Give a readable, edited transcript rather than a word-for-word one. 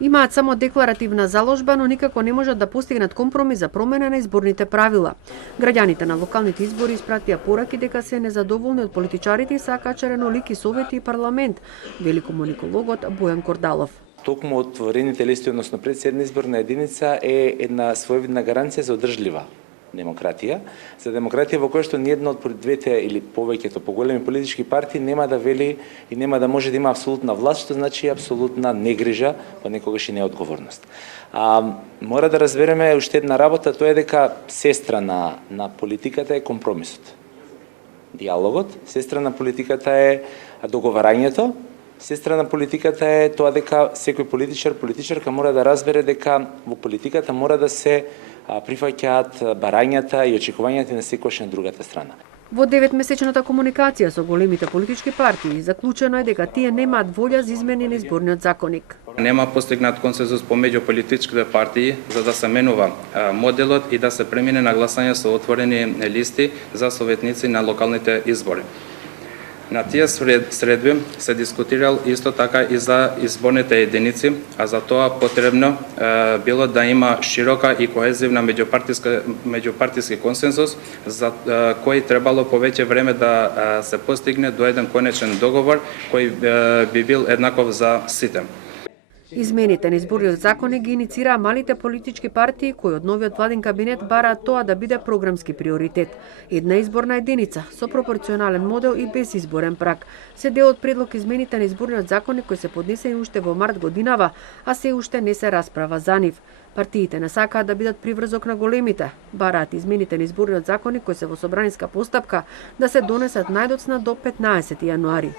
Имаат само декларативна заложба, но никако не можат да постигнат компромис за промена на изборните правила. Граѓаните на локалните избори испратија пораки дека се незадоволни од политичарите и сакаат черенолики совети и парламент, вели комуникологот Бојан Кордалов. Токму отворените листи, односно председна изборна единица е една своевидна гаранција за одржлива демократија, за демократија во која што ниедна од двете или повеќето поголеми политички партии нема да вели и нема да може да има апсолутна власт, што значи апсолутна негрижа, па некогаш и неодговорност. Мора да разбереме уште една работа, тоа е дека сестра на политиката е компромисот. Диалогот, сестра на политиката е договарањето, сестра на политиката е тоа дека секој политичарка мора да разбере дека во политиката мора да се прифаќаат барањата и очекувањата на секојаш на другата страна. Во 9-месечната комуникација со големите политички партии заклучено е дека тие немаат волја за измени на изборниот законник. Нема постигнат консензус помеѓу политичките партии за да се менува моделот и да се премине на гласање со отворени листи за советници на локалните избори. На тие средби се дискутирал исто така и за изборните единици, а за тоа потребно било да има широка и коезивна меѓупартиски консензус, за кој требало повеќе време да се постигне до еден конечен договор кој би бил еднаков за сите. Измените на изборниот законник ги иницираа малите политички партии кои од новиот владин кабинет бараат тоа да биде програмски приоритет. Една изборна единица со пропорционален модел и без изборен праг се дел од предлог измените на изборниот законник кој се поднесени уште во март годинава, а се уште не се расправа за нив. Партиите не сакаат да бидат приврзок на големите. Бараат измените на изборниот законник кои се во собраниска постапка да се донесат најдоцна до 15 јануари.